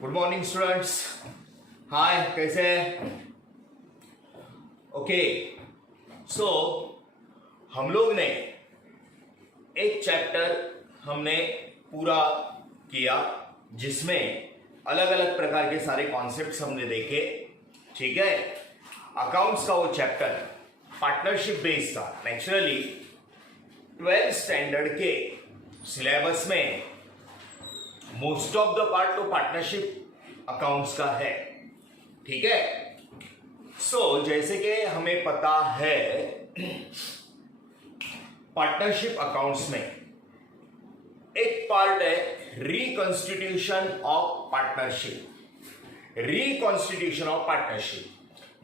Good morning students. हाय, कैसे हैं? Okay, सो हम लोग ने एक चैप्टर हमने पूरा किया जिसमें अलग अलग प्रकार के सारे कॉन्सेप्ट्स हमने देखे। ठीक है, अकाउंट्स का वो चैप्टर पार्टनरशिप बेस्ड था। नेचुरली 12th स्टैंडर्ड के सिलेबस में मोस्ट ऑफ द पार्ट तो पार्टनरशिप अकाउंट्स का है। ठीक है, सो जैसे कि हमें पता है पार्टनरशिप अकाउंट्स में एक पार्ट है reconstitution of partnership. Reconstitution of partnership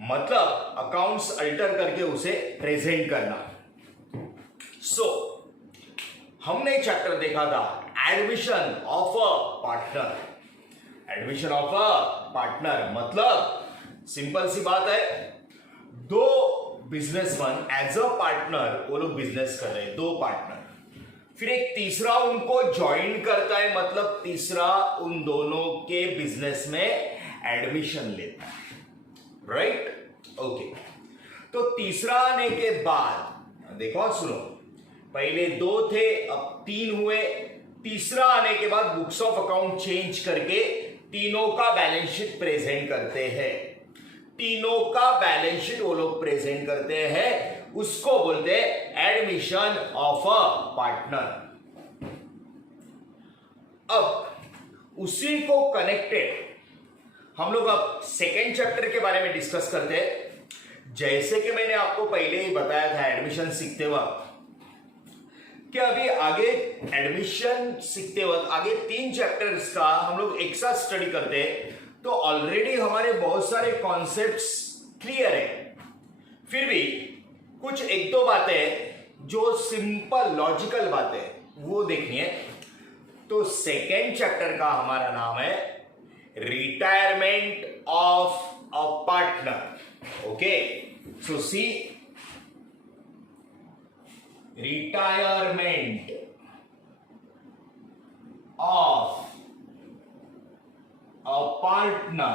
मतलब अकाउंट्स अल्टर करके उसे प्रेजेंट करना। सो हमने चैप्टर देखा था admission of a partner. Admission of a partner मतलब सिंपल सी बात है, दो बिजनेसमैन एज अ पार्टनर वो लोग बिजनेस कर रहे हैं, दो पार्टनर, फिर एक तीसरा उनको ज्वाइन करता है, मतलब तीसरा उन दोनों के बिजनेस में एडमिशन लेता है। राइट? ओके, तो तीसरा आने के बाद देखो, सुनो, पहले दो थे, अब तीन हुए। तीसरा आने के बाद बुक्स ऑफ अकाउंट चेंज करके तीनों का बैलेंस शीट प्रेजेंट करते हैं। तीनों का बैलेंस शीट वो लोग प्रेजेंट करते हैं, उसको बोलते हैं एडमिशन ऑफ अ पार्टनर। अब उसी को कनेक्टेड हम लोग अब सेकेंड चैप्टर के बारे में डिस्कस करते हैं। जैसे कि मैंने आपको पहले ही बताया था एडमिशन सीखते वक्त कि अभी आगे एडमिशन सीखते वक्त आगे 3 चैप्टर्स का हम लोग एक साथ स्टडी करते हैं, तो ऑलरेडी हमारे बहुत सारे कॉन्सेप्ट्स क्लियर है। फिर भी कुछ एक दो बातें जो सिंपल लॉजिकल बातें वो देखनी है। तो सेकेंड चैप्टर का हमारा नाम है retirement of a partner. Okay, so see retirement of a partner.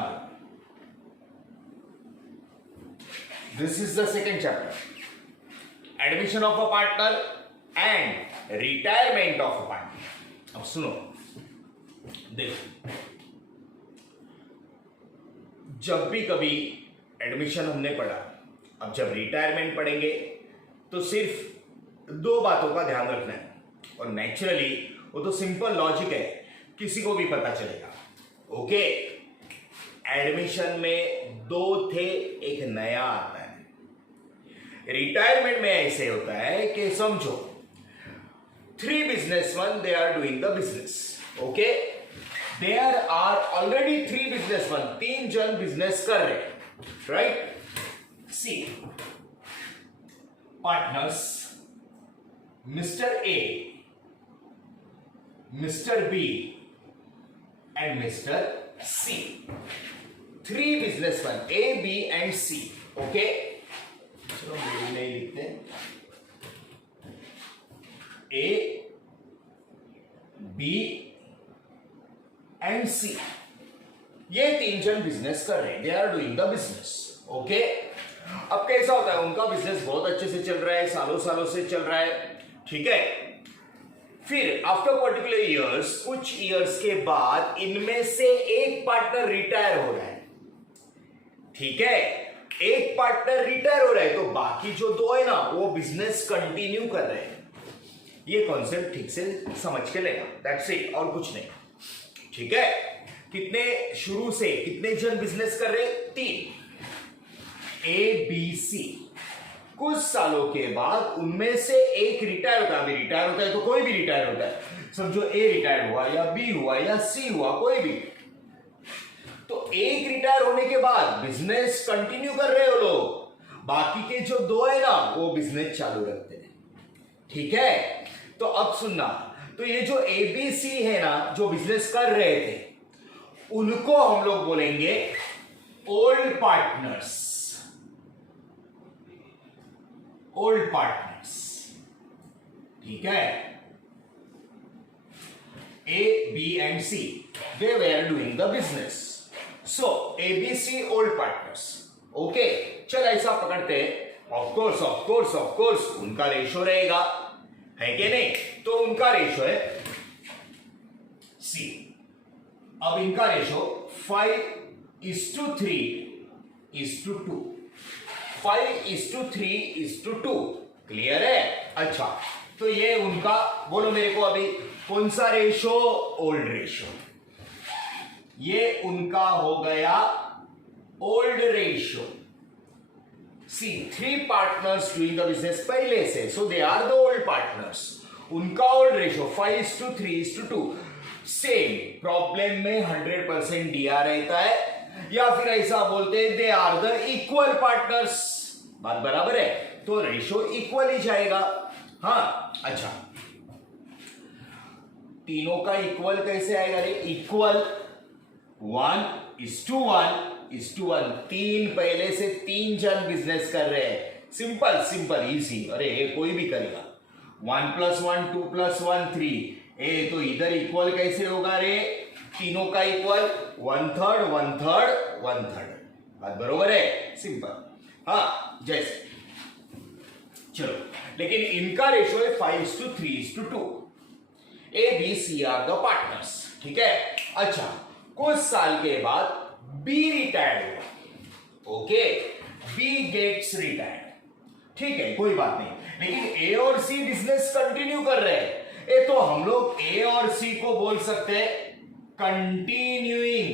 This is the second chapter. Admission of a partner and retirement of a partner. अब सुनो, देखो, जब भी कभी एडमिशन हमने पढ़ा, अब जब रिटायरमेंट पढ़ेंगे तो सिर्फ दो बातों का ध्यान रखना है, और नेचुरली वो तो सिंपल लॉजिक है, किसी को भी पता चलेगा। ओके, एडमिशन में दो थे, एक नया आता है। रिटायरमेंट में ऐसे होता है कि समझो 3 businessman they are doing the business. Okay, there are already 3 businessman, 3 जन बिजनेस कर रहे हैं। Right? See partners Mr. A, Mr. B and Mr. C. 3 businessmen A, B and C. Okay? चलो मेरी नहीं लिखते। A, B and C, ये 3 जन बिजनेस कर रहे हैं, they are doing the business. Okay, अब कैसा होता है, उनका बिजनेस बहुत अच्छे से चल रहा है, सालों सालों से चल रहा है। ठीक है, फिर आफ्टर पर्टिकुलर ईयर्स, कुछ ईयर्स के बाद इनमें से एक पार्टनर रिटायर हो रहा है। ठीक है, एक पार्टनर रिटायर हो रहा है तो बाकी जो दो है ना वो बिजनेस कंटिन्यू कर रहे हैं। ये कॉन्सेप्ट ठीक से समझ के लेना, दैट्स इट, और कुछ नहीं। ठीक है, कितने शुरू से कितने जन बिजनेस कर रहे हैं? 3, ए बी सी। कुछ सालों के बाद उनमें से एक रिटायर होता है। अभी रिटायर होता है तो कोई भी रिटायर होता है, समझो ए रिटायर हुआ या बी हुआ या सी हुआ, कोई भी। तो एक रिटायर होने के बाद बिजनेस कंटिन्यू कर रहे हो लोग, बाकी के जो दो है ना वो बिजनेस चालू रखते हैं। ठीक है, तो अब सुनना, तो ये जो ए बी सी है ना जो बिजनेस कर रहे थे, उनको हम लोग बोलेंगे ओल्ड पार्टनर्स। Old partners. ठीक है, A, B and C, they were doing the business. So A, B, C old partners. Okay, चल ऐसा पकड़ते हैं। Of course, उनका रेशो रहेगा, है कि नहीं? तो उनका रेशो है C। अब इनका रेशो 5:3:2, 5:3:2। क्लियर है? अच्छा, तो ये उनका, बोलो मेरे को अभी कौन सा रेशो? Old ratio. ये उनका हो गया old ratio. See 3 partners doing the business पहले से, so they are the old partners. उनका ओल्ड रेशो 5:3:2। सेम प्रॉब्लम में 100% दिया रहता है, या फिर ऐसा बोलते हैं they are the equal partners. बात बराबर है, तो रेशो इक्वल ही जाएगा। हाँ, अच्छा, तीनों का इक्वल कैसे आएगा रे? इक्वल 1:1:1। तीन, पहले से 3 जन बिजनेस कर रहे हैं। सिंपल इजी, अरे ये कोई भी करेगा। 1 + 1 2 + 1 3। तो इधर इक्वल कैसे होगा रे? तीनों का इक्वल 1/3 1/3 1/3। बात बरोबर है? सिंपल। हाँ, जैसे चलो, लेकिन इनका रेशो है 5:3:2। A, B, C are the partners. ठीक है? अच्छा, कुछ साल के बाद B रिटायर्ड हुआ। Okay, B gets retired. ठीक है, कोई बात नहीं, लेकिन A और C बिजनेस कंटिन्यू कर रहे हैं। तो हम लोग A और C को बोल सकते हैं continuing.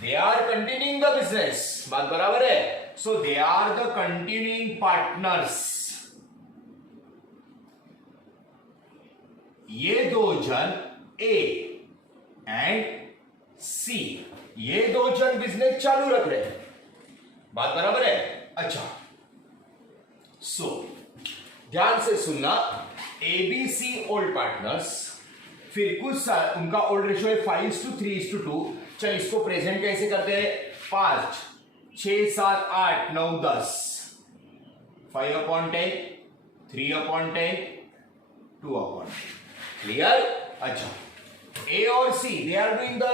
They are continuing the business. बात बराबर है? So they are the continuing partners. ये दो जन A एंड C, ये दो जन बिजनेस चालू रख रहे हैं। बात बराबर है? अच्छा, सो ध्यान से सुनना। ABC ओल्ड पार्टनर्स, फिर कुछ साल, उनका ओल्ड रेशो है 5:3:2। चल, इसको प्रेजेंट कैसे करते हैं? 5 6 7 8 9 10, 5/10, 3/10, 2/10। क्लियर? अच्छा, A और C they are doing the,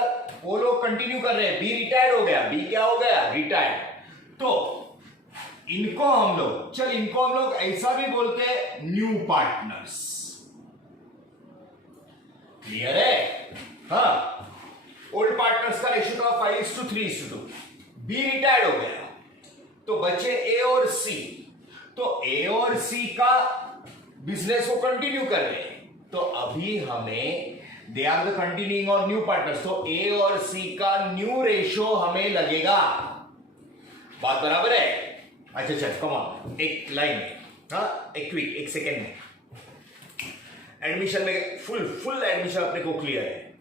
वो लोग कंटिन्यू कर रहे हैं। B रिटायर्ड हो गया। B क्या हो गया? रिटायर्ड। तो इनको हम लोग ऐसा भी बोलते हैं न्यू पार्टनर्स। क्लियर है? हाँ, ओल्ड पार्टनर्स का रेशियो था 5:3:2। B रिटायर्ड हो गया, तो बचे A और C। तो A और C का बिजनेस को कंटिन्यू कर रहे हैं। तो अभी हमें दे आर द कंटिन्यूइंग और न्यू पार्टनर्स, तो A और C का न्यू रेशो हमें लगेगा। बात बराबर है? अच्छा चल, कम ऑन, एक लाइन में, हाँ, एक सेकेंड में। एडमिशन में फुल एडमिशन अपने को क्लियर है।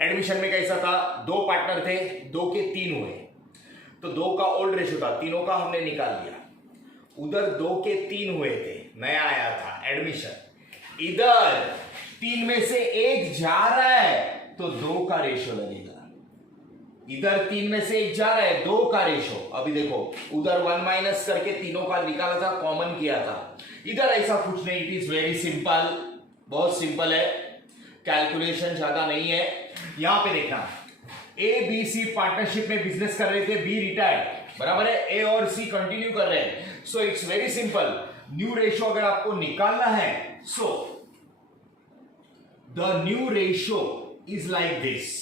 एडमिशन में कैसा था? 2 पार्टनर थे, 2 के 3 हुए, तो 2 का ओल्ड रेशो था, तीनों का हमने निकाल लिया। उधर 2 के 3 हुए थे, नया आया था एडमिशन। इधर 3 में से 1 जा रहा है, तो 2 का रेशो लगेगा। इधर 3 में से 1 जा रहा है, 2 का रेशो। अभी देखो, उधर 1 माइनस करके तीनों का निकाला था, कॉमन किया था। इधर ऐसा कुछ नहीं, इट इज वेरी सिंपल, बहुत सिंपल है, कैलकुलेशन ज्यादा नहीं है। यहां पे देखना, A B C पार्टनरशिप में बिजनेस कर रहे थे, B रिटायर्ड, बराबर है? A और C कंटिन्यू कर रहे हैं। So it's very simple, new ratio अगर आपको निकालना है, so the new ratio is like this.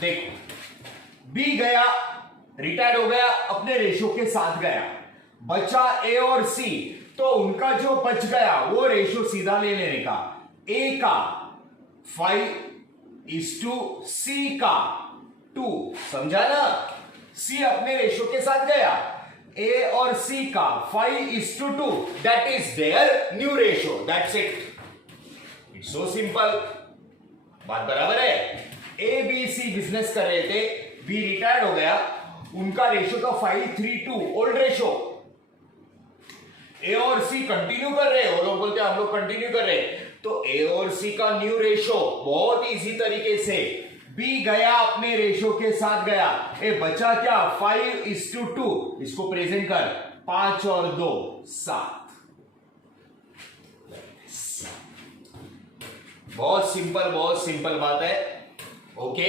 देखो, B गया, रिटायर्ड हो गया, अपने रेशो के साथ गया, बचा A और C, तो उनका जो बच गया वो रेशो सीधा ले लेने का। A का 5:C का 2, समझा ना? C अपने रेशो के साथ गया, A और C का 5:2, that is their new ratio, that's it. It's so simple. बात बराबर है? A B C बिजनेस कर रहे थे, B रिटायर्ड हो गया, उनका रेशो था 5:3:2, ओल्ड रेशो। A और C कंटिन्यू कर रहे हैं, वो लोग बोलते हैं हम लोग कंटिन्यू कर रहे हैं, तो A और C का न्यू रेशो बहुत इजी तरीके से, B गया अपने रेशो के साथ गया, बचा क्या? 5:2, इसको प्रेजेंट कर, 5 और 2 7। बहुत सिंपल बात है। ओके,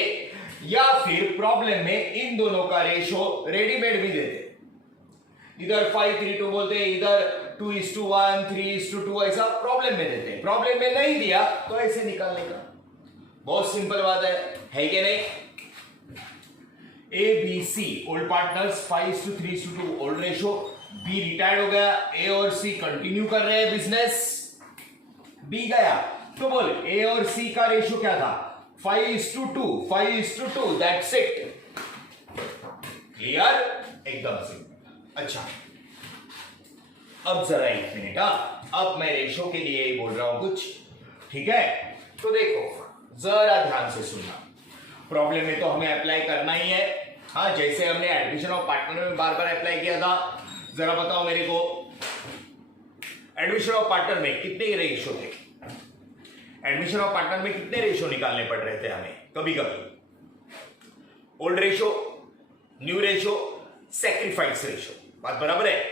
या फिर प्रॉब्लम में इन दोनों का रेशो रेडीमेड भी देते, इधर 5:3:2 बोलते हैं, इधर 2:1, 3:2 ऐसा प्रॉब्लम में देते हैं। प्रॉब्लम में नहीं दिया तो ऐसे निकालने का, बहुत सिंपल बात है कि नहीं? A B C old partners, 5:3:2 old ratio. B retired हो गया, ए और सी कंटिन्यू कर रहे हैं बिजनेस। बी गया तो बोल ए और सी का रेशो क्या था? 5:2, दैट्स इट। क्लियर? एकदम सिंपल। अच्छा, अब जरा एक मिनट, अब मैं रेशो के लिए ही बोल रहा हूं कुछ, ठीक है? तो देखो जरा ध्यान से सुनना, प्रॉब्लम में तो हमें अप्लाई करना ही है। हाँ, जैसे हमने एडमिशन ऑफ पार्टनर में बार बार अप्लाई किया था, जरा बताओ मेरे को, एडमिशन ऑफ पार्टनर में कितने रेशियो थे? एडमिशन ऑफ पार्टनर में कितने रेशियो निकालने पड़ रहे थे हमें कभी कभी? Old ratio, new ratio, sacrifice ratio. बात बराबर है?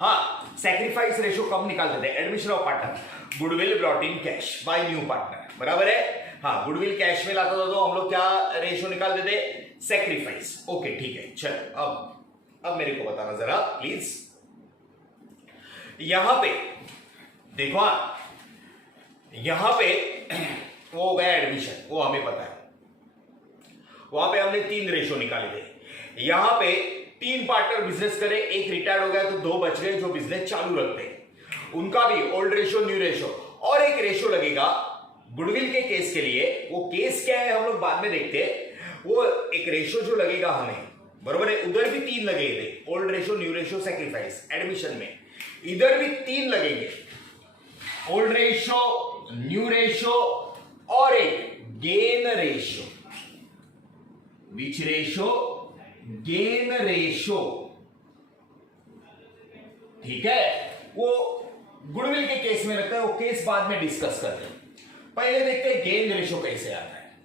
हाँ, सैक्रिफाइस रेशियो कब निकालते थे? Admission of partner, goodwill brought in cash by new partner, बराबर है? हाँ, गुडविल कैश में लाता था तो हम लोग क्या रेशियो निकालते थे? सैक्रिफाइस। ओके, ठीक है, चल अब मेरे को बताना जरा प्लीज। यहां पे देखो, यहां पे वो हो गया एडमिशन, वो हमें पता है, वहां पे हमने 3 रेशो निकाले थे। यहां पे 3 पार्टनर बिजनेस करे, एक रिटायर्ड हो गया तो 2 बच गए जो बिजनेस चालू रखते हैं, उनका भी ओल्ड रेशो, न्यू रेशो, और एक रेशो लगेगा गुडविल के केस के लिए। वो केस क्या है हम लोग बाद में देखते हैं, वो एक रेशो जो लगेगा हमें, बरोबर है? उधर भी 3 लगे थे, old ratio, new ratio, sacrifice. Admission में इधर भी 3 लगेंगे, ओल्ड रेशो, न्यू रेशो और एक गेन रेशो। विच रेशो? गेन रेशो, ठीक है? वो गुडविल के केस में लगता है, वो केस बाद में डिस्कस करते हैं। पहले देखते हैं गेन रेशो कैसे आता है।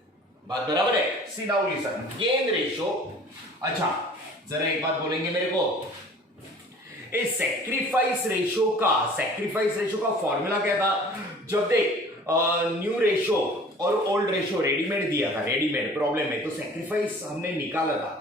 बात बराबर है? सी नाउ लिसन, गेन रेशो। अच्छा, जरा एक बात बोलेंगे मेरे को, इस सैक्रिफाइस रेशो का फॉर्मूला क्या था? जब देख न्यू रेशो और ओल्ड रेशो रेडीमेड दिया था, रेडीमेड प्रॉब्लम में, तो सैक्रिफाइस हमने निकाला था।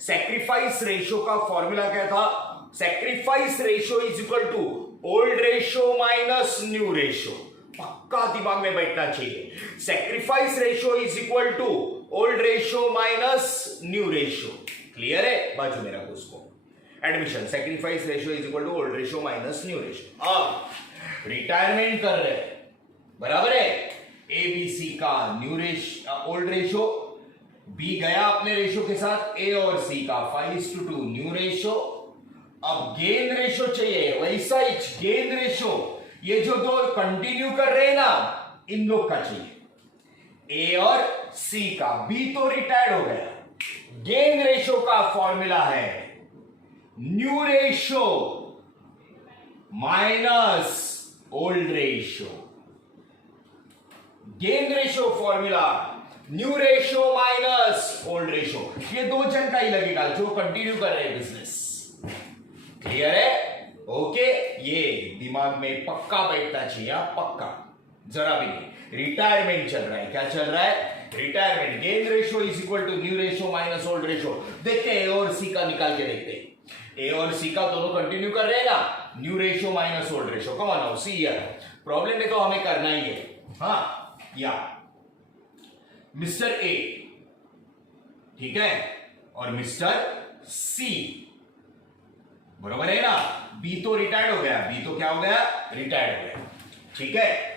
सैक्रिफाइस रेशो का फॉर्मूला क्या था? Sacrifice ratio is equal to old ratio minus new ratio. पक्का दिमाग में बैठना चाहिए। Sacrifice ratio is equal to old ratio minus new ratio. Clear है? बाजू में रखो उसको। Admission, sacrifice ratio is equal to old ratio minus new ratio. अब रिटायरमेंट कर रहे हैं, बराबर है? ए बी सी का new ratio, old ratio, B गया अपने रेशो के साथ, ए और सी का 5:2 न्यू रेशो। अब गेन रेशो चाहिए, वैसा ही गेन रेशो, ये जो 2 कंटिन्यू कर रहे हैं ना, इन लोग का चाहिए, ए और सी का। बी तो रिटायर्ड हो गया। गेन रेशो का फॉर्मूला है new ratio minus old ratio. Gain ratio formula new ratio minus old ratio. ये 2 जन का ही लगेगा जो कंटिन्यू कर रहे हैं बिजनेस। क्लियर है? ओके, ये दिमाग में पक्का बैठना चाहिए, पक्का, जरा भी नहीं। रिटायरमेंट चल रहा है, क्या चल रहा है? Retirement. Gain ratio is equal to new ratio minus old ratio. देखते हैं ए और सी का निकाल के देखते हैं। ए और सी का दोनों कंटिन्यू कर रहे हैं ना, new ratio minus old ratio. Come on now, see here. Problem में तो हमें करना ही है। हाँ, या मिस्टर ए, ठीक है, और मिस्टर सी, बरोबर है ना? बी तो रिटायर्ड हो गया, बी तो क्या हो गया? रिटायर्ड हो गया, ठीक है?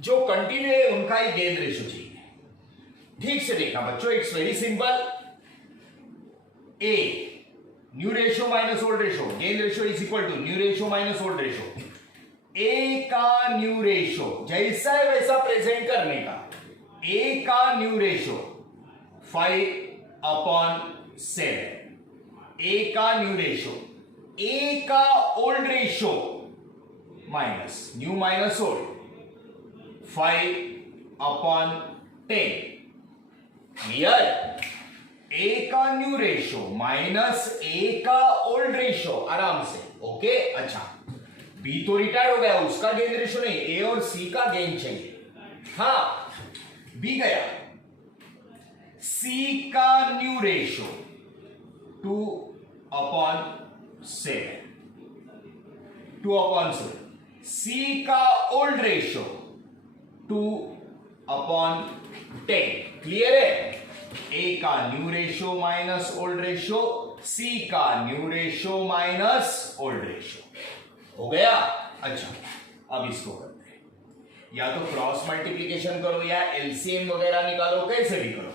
जो कंटिन्यू है उनका ही गेन रेशो चाहिए। ठीक से देखना बच्चों, it's very simple. A new ratio minus old ratio, gain ratio is equal to new ratio minus old ratio. A का न्यू रेशो जैसा है वैसा प्रेजेंट करने का। ए का न्यू रेशो 5/7, ए का न्यू रेशो, ए का old ratio minus new minus old 5/10। Clear? A का न्यू रेशो माइनस ए का ओल्ड रेशो, आराम से। ओके, अच्छा, बी तो रिटायर्ड हो गया, उसका गेन रेशो नहीं, ए और सी का गेन चाहिए। हाँ, बी गया, सी का न्यू रेशो 2/7, 2/7, सी का ओल्ड रेशो 2/10। क्लियर है? ए का new ratio minus old ratio, C का new ratio minus old ratio. हो गया? अच्छा, अब इसको करते हैं, या तो क्रॉस मल्टीप्लीकेशन करो या एलसीएम वगैरह निकालो, कैसे भी करो,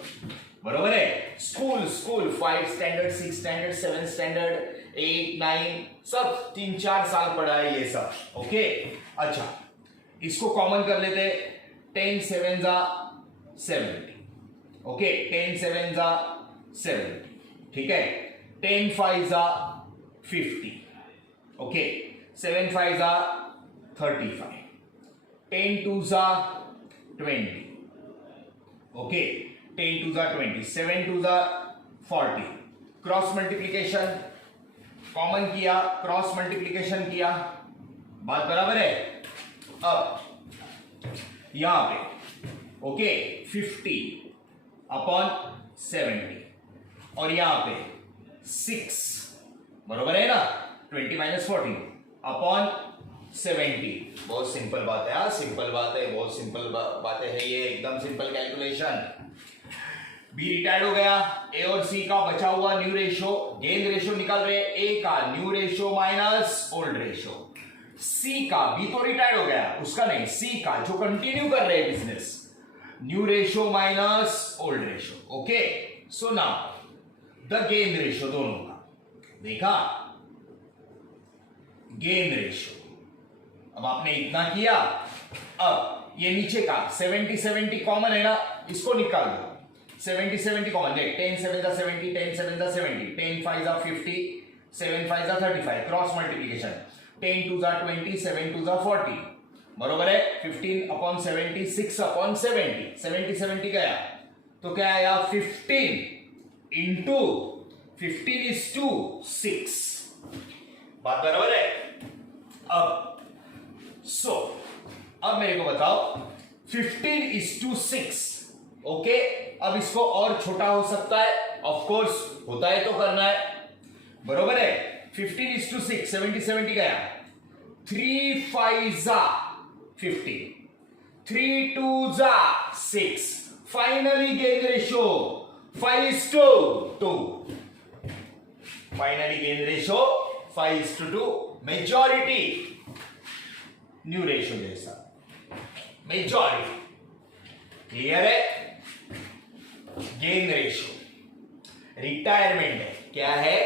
बरोबर है? स्कूल 5 स्टैंडर्ड, 6 स्टैंडर्ड, 7 स्टैंडर्ड, 8, 9 सब 3-4 साल पढ़ा है ये सब। ओके, अच्छा, इसको कॉमन कर लेते, 10 7 जा 70। ओके, 10 7 जा 70, ठीक है। 10 5 जा 50, ओके, 7 5 जा 35, 10 2 जा 20, ओके, 10 2 जा 20, 7 2 जा 40। क्रॉस मल्टीप्लीकेशन कॉमन किया, क्रॉस मल्टीप्लीकेशन किया, बात बराबर है? अब यहां पे ओके 50/70 और यहां पे 6, बरोबर है ना? 20 - 40/70। बहुत सिंपल बात है, सिंपल बात है, बहुत सिंपल बातें है ये, एकदम सिंपल कैलकुलेशन। बी रिटायर्ड हो गया, ए और सी का बचा हुआ न्यू रेशो, गेन रेशो निकल रहे, ए का new ratio minus old ratio, C का, बी तो रिटायर्ड हो गया, उसका नहीं, सी का जो कंटिन्यू कर रहे हैं business, new ratio minus old ratio. Okay, so now the gain ratio दोनों का देखा, गेन रेशो। अब आपने इतना किया, अब ये नीचे का 70-70 कॉमन है ना, इसको निकाल दो। 70-70 कॉमन है, 10 7 जा 70, 10 7 जा 70, 10 5 जा 50, 7 5 जा 35, क्रॉस मल्टीप्लीकेशन, 10 2 जा 20, 7 2 जा 40, बरोबर है? 15/70, 6/70, 70 गया, तो क्या आया? 15 इंटू 15:6। बात बराबर है? अब अब मेरे को बताओ 15:6। ओके, अब इसको और छोटा हो सकता है, ऑफ कोर्स होता है तो करना है, बरोबर है? 15:6, 70 गया, 3 5 जा 50, 3 2 जा 6, finally gain ratio 5:2, finally gain ratio 5:2, majority new ratio जैसा, मेजॉरिटी। क्लियर है? गेन रेशो रिटायरमेंट है, क्या है?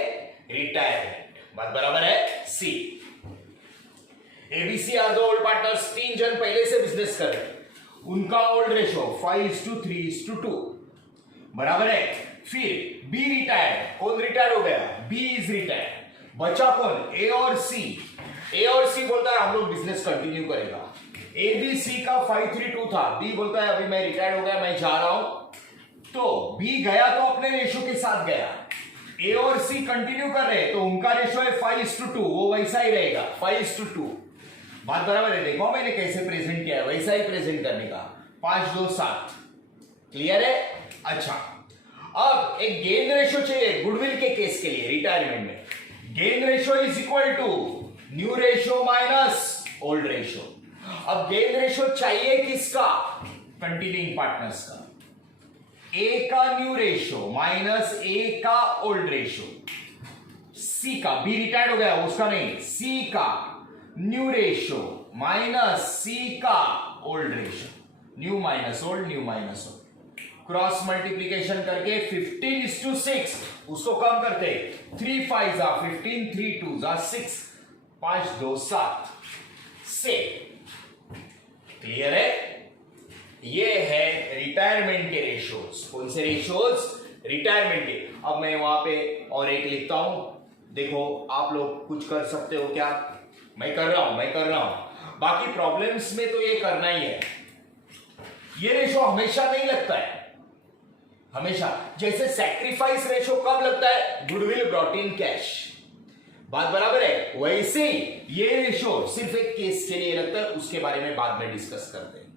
रिटायरमेंट, बात बराबर है? See, ABC are the old partners, 3 जन पहले से बिजनेस कर रहे हैं, उनका ओल्ड रेशो 5:3:2, बराबर है? फिर बी रिटायर्ड, कौन रिटायर्ड हो गया? बी इज रिटायर्ड, बचा कौन? ए और सी। ए और सी बोलता है हम लोग बिजनेस कंटिन्यू करेगा, ए बी सी का 5:3:2 था, बी बोलता है अभी मैं रिटायर्ड हो गया, मैं जा रहा हूं, तो बी गया तो अपने रेशो के साथ गया, ए और सी कंटिन्यू कर रहे हैं तो उनका रेशो है 5:2, वो वैसा ही रहेगा 5:2। बात बराबर है? देखो मैंने कैसे प्रेजेंट किया है, वैसा ही प्रेजेंट करने का, 5 2 7। क्लियर है? अच्छा, अब एक गेन रेशो चाहिए गुडविल के केस के लिए, रिटायरमेंट में gain ratio is equal to new ratio minus old ratio. अब गेन रेशो चाहिए किसका? कंटिन्यूइंग पार्टनर्स का, ए का न्यू रेशो माइनस ए का ओल्ड रेशो, सी का, बी रिटायर्ड हो गया उसका नहीं, सी का न्यू रेशो माइनस सी का old ratio, new minus old, new minus old, cross multiplication करके 15:6 उसको कम करते, 3 5 जा 15, 3 2 जा 6, 5 2 7 से। क्लियर है? ये है रिटायरमेंट के रेशोज। कौन से रेशोज? रिटायरमेंट के। अब मैं वहां पे और एक लिखता हूं, देखो आप लोग कुछ कर सकते हो क्या? मैं कर रहा हूं। बाकी प्रॉब्लम्स में तो ये करना ही है। ये रेशो हमेशा नहीं लगता है, हमेशा जैसे सैक्रिफाइस रेशो कब लगता है? Goodwill brought in cash. बात बराबर है? वैसे ही ये रेशो सिर्फ एक केस के लिए लगता है, उसके बारे में बाद में डिस्कस करते हैं।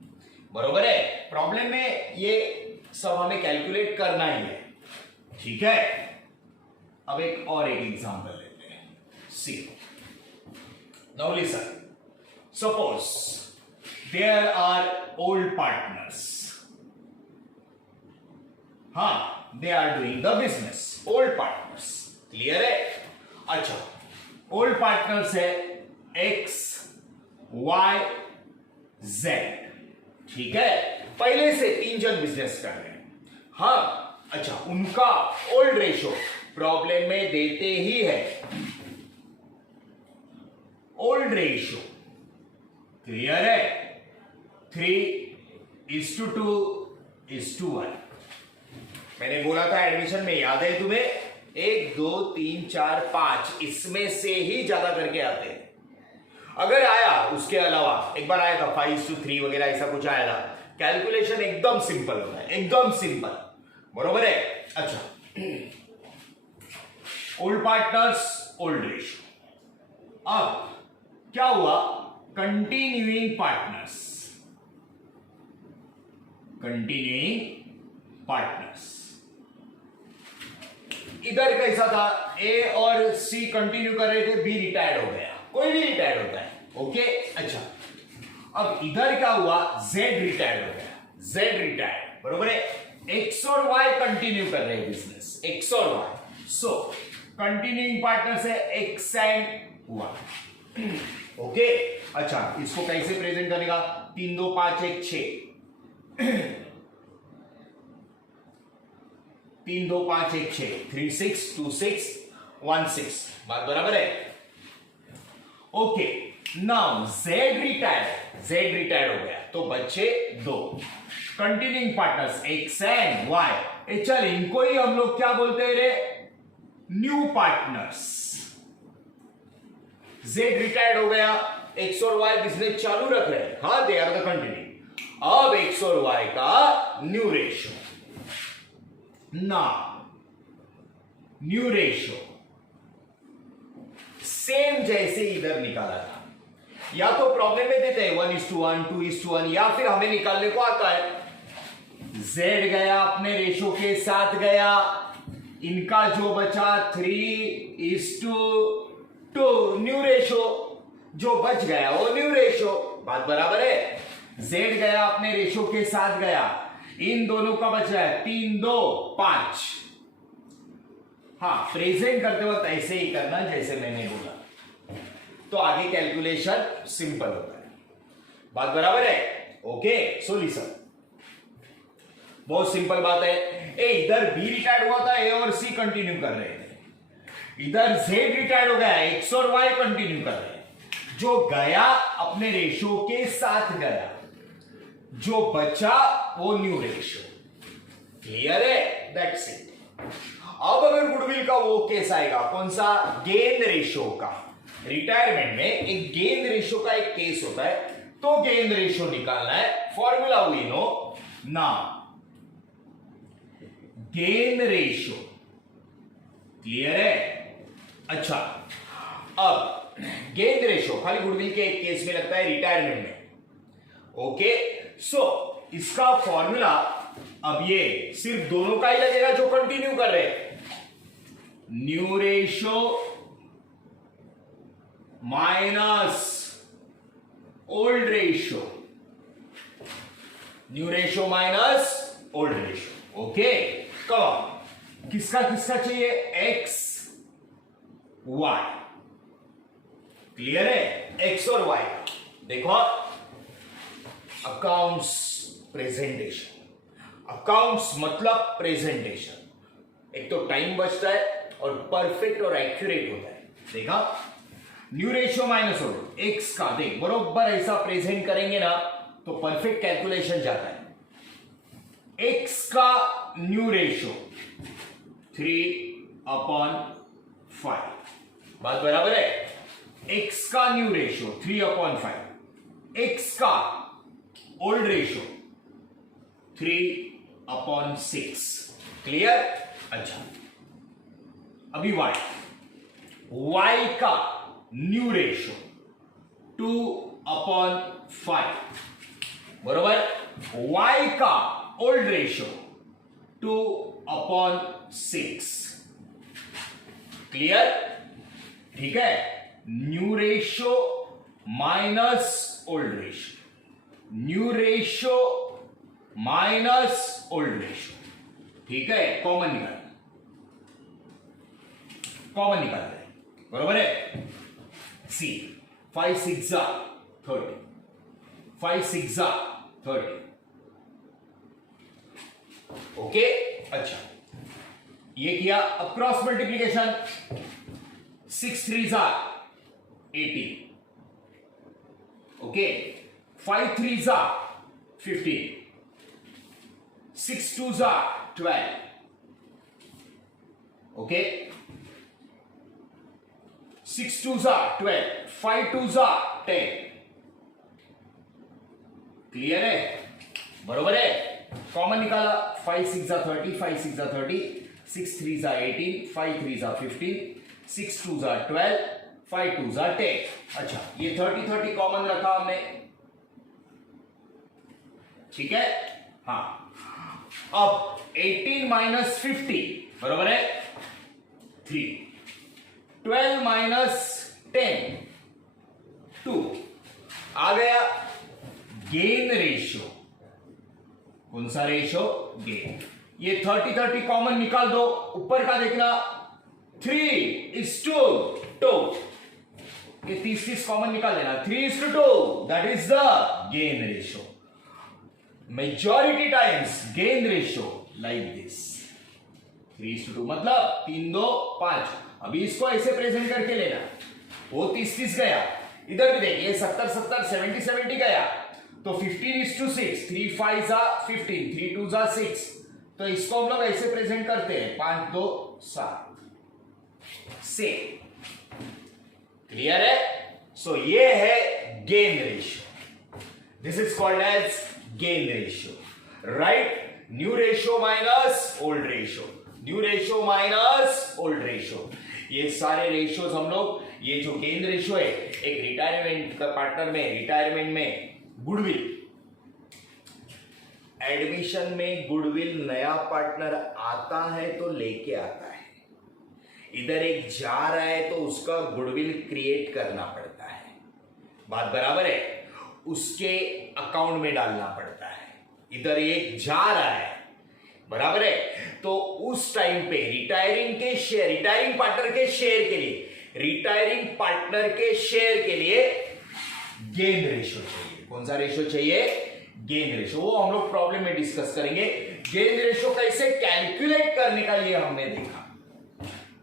बरोबर है। प्रॉब्लम में ये सब हमें कैलकुलेट करना ही है, ठीक है। अब एक एग्जांपल लेते हैं। See, now listen, suppose there are old partners, हाँ, they are doing the business, old partners, clear है। अच्छा, ओल्ड पार्टनर्स है एक्स वाई जेड, ठीक है, पहले से 3 जन बिजनेस कर रहे हैं, हाँ। अच्छा, उनका ओल्ड रेशो प्रॉब्लम में देते ही है, ओल्ड रेशो, क्लियर है, 3:2:1। मैंने बोला था एडमिशन में, याद है तुम्हें, 1 2 3 4 5 इसमें से ही ज्यादा करके आते हैं। अगर आया उसके अलावा, एक बार आया था 5:3 वगैरह ऐसा कुछ आया था, कैलकुलेशन एकदम सिंपल होता है, एकदम सिंपल, बरोबर है। अच्छा, ओल्ड पार्टनर्स, ओल्ड रेशो। अब क्या हुआ, कंटिन्यूइंग पार्टनर्स, कंटिन्यूइंग पार्टनर्स, इधर कैसा था, ए और सी कंटिन्यू कर रहे थे, बी रिटायर्ड हो गया, कोई भी रिटायर्ड होता है, ओके। अच्छा, अब इधर क्या हुआ, जेड रिटायर्ड हो गया, जेड रिटायर्ड, बरोबर है। एक्स और वाई कंटिन्यू कर रहे हैं बिजनेस, एक्स और वाई, सो कंटिन्यूइंग पार्टनर्स है एक्स एंड वाई, ओके। अच्छा, इसको कैसे प्रेजेंट करेगा, 3 2 5 1 6, 3 2 5 1 6, 3 6 2 6 1 6, बात बराबर है, ओके। नाउ जेड रिटायर्ड हो गया, तो बच्चे 2 continuing partners X and Y, चल इनको ही हम लोग क्या बोलते हैं रे, न्यू पार्टनर्स। जेड रिटायर्ड हो गया, एक्स और वाई बिजनेस चालू रख रहे हैं, हाँ, दे आर द कंटिन्यू। अब एक्स और वाई का न्यू रेशो, ना न्यू रेशो सेम जैसे इधर निकाला था, या तो प्रॉब्लम में देते हैं 1:1 2:1, या फिर हमें निकालने को आता है, जेड गया अपने रेशो के साथ गया, इनका जो बचा 3:2, न्यू रेशो, जो बच गया वो न्यू रेशो, बात बराबर है। जेड गया अपने रेशो के साथ गया, इन दोनों का बच रहा है 3 2 5, हाँ, प्रेजेंट करते वक्त ऐसे ही करना जैसे मैंने बोला, तो आगे कैलकुलेशन सिंपल होता है, बात बराबर है, ओके। सॉल्यूशन बहुत सिंपल बात है, इधर बी रिटायर्ड हुआ था, ए और सी कंटिन्यू कर रहे थे, इधर जेड रिटायर्ड हो गया, एक्स और वाई कंटिन्यू कर रहे हैं, जो गया अपने रेशो के साथ गया, जो बचा वो न्यू रेशो, क्लियर है, दैट्स इट। अब अगर गुडविल का वो केस आएगा, कौन सा, गेन रेशो का, रिटायरमेंट में एक गेन रेशो का एक केस होता है, तो गेन रेशो निकालना है, फॉर्मूला वी नो ना, गेन रेशो, क्लियर है। अच्छा, अब गेन रेशो खाली गुडविल के एक केस में लगता है, रिटायरमेंट में, ओके। सो इसका फॉर्मूला, अब ये सिर्फ दोनों का ही लगेगा जो कंटिन्यू कर रहे हैं, new ratio minus old ratio, new ratio minus old ratio, okay. कम किसका किसका चाहिए, एक्स वाई, क्लियर है, एक्स और वाई। देखो, अकाउंट्स प्रेजेंटेशन, अकाउंट्स मतलब प्रेजेंटेशन, एक तो टाइम बचता है और परफेक्ट और एक्यूरेट होता है, देखा, new ratio minus old, x का देख बरोबर ऐसा प्रेजेंट करेंगे ना तो परफेक्ट कैलकुलेशन जाता है, एक्स का न्यू रेशियो 3/5, बात बराबर है, एक्स का न्यू रेशियो 3/5, एक्स का ओल्ड रेशियो 3/6, क्लियर। अच्छा, अभी y, y का न्यू रेशियो 2/5, बरोबर, y का ओल्ड रेशियो 2/6। क्लियर? ठीक है, new ratio minus old ratio, new ratio minus old ratio. ठीक है, कॉमन निकाल रहे हैं, बरोबर है। सी 5 6 30, 5 6 30। ओके, अच्छा ये किया। अब cross multiplication, 6 3 18, okay, 5 3 15, 6 2 12, okay, 6 2 12, 5 2 10। Clear है, बरोबर है। कॉमन निकाला, 5 6 30, 5 6 30, 6 3 18, 5 3 15, 6 2 12, 5 2 10। अच्छा, ये 30 30 कॉमन रखा हमने, ठीक है। हाँ, अब 18 माइनस 50 बरोबर है 3, 12 माइनस 10 2। आ गया गेन रेशियो। कौन सा रेशियो? गेन। ये 30 30 कॉमन निकाल दो, ऊपर का देखना 3:2। ये 30 30 कॉमन निकाल देना, 3:2, that is the gain ratio. Majority times gain ratio like this 3:2, मतलब 3 2 5। अभी इसको ऐसे प्रेजेंट करके लेना, वो 30 30 गया, इधर भी देखिए 70 70, 70 70 गया, तो 15:6, 3 5 15, 3 2 6। तो इसको हम लोग ऐसे प्रेजेंट करते हैं 5 2 7 से। क्लियर है? सो ये है gain ratio, this is called as gain ratio, right? New ratio minus old ratio, new ratio minus old ratio. ये सारे रेशियोज हम लोग, ये जो गेन रेशियो है, एक रिटायरमेंट का पार्टनर में, रिटायरमेंट में गुडविल, एडमिशन में गुडविल नया पार्टनर आता है तो लेके आता है, इधर एक जा रहा है तो उसका गुडविल क्रिएट करना पड़ता है, बात बराबर है, उसके अकाउंट में डालना पड़ता है। इधर एक जा रहा है, बराबर है, तो उस टाइम पे रिटायरिंग के शेयर, रिटायरिंग पार्टनर के शेयर के लिए, रिटायरिंग पार्टनर के शेयर के लिए गेन रेशियो चाहिए। कौन सा रेशियो चाहिए? Gain ratio. वो हम लोग प्रॉब्लम में डिस्कस करेंगे। गेन रेशियो कैसे कैलकुलेट करने का ये हमने देखा,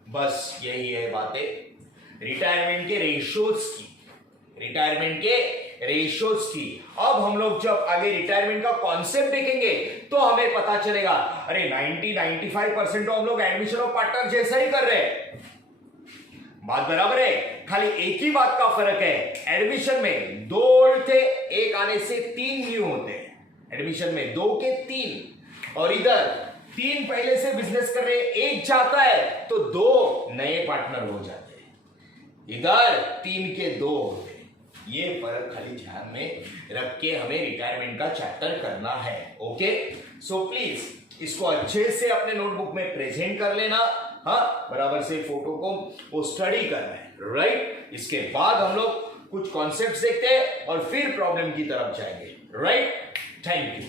बस यही है बातें रिटायरमेंट के रेशियोज की, रिटायरमेंट के रेशियोज की। अब हम लोग जब आगे रिटायरमेंट का कॉन्सेप्ट देखेंगे तो हमें पता चलेगा, अरे 90-95% तो हम लोग एडमिशन ऑफ पार्टनर जैसा ही कर रहे हैं, बात बराबर है। खाली एक ही बात का फर्क है, एडमिशन में 2 ओल्ड थे, एक आने से 3 न्यू होते हैं। एडमिशन में 2 के 3, और इधर 3 पहले से बिजनेस कर रहे हैं, एक जाता है तो 2 नए पार्टनर हो जाते हैं, इधर 3 के 2 होते हैं। ये फर्क खाली ध्यान में रख के हमें रिटायरमेंट का चैप्टर करना है। ओके, सो प्लीज इसको अच्छे से अपने नोटबुक में प्रेजेंट कर लेना, हाँ, बराबर से फोटो को वो स्टडी करना है, राइट? इसके बाद हम लोग कुछ कॉन्सेप्ट्स देखते हैं और फिर प्रॉब्लम की तरफ जाएंगे, राइट? Thank you.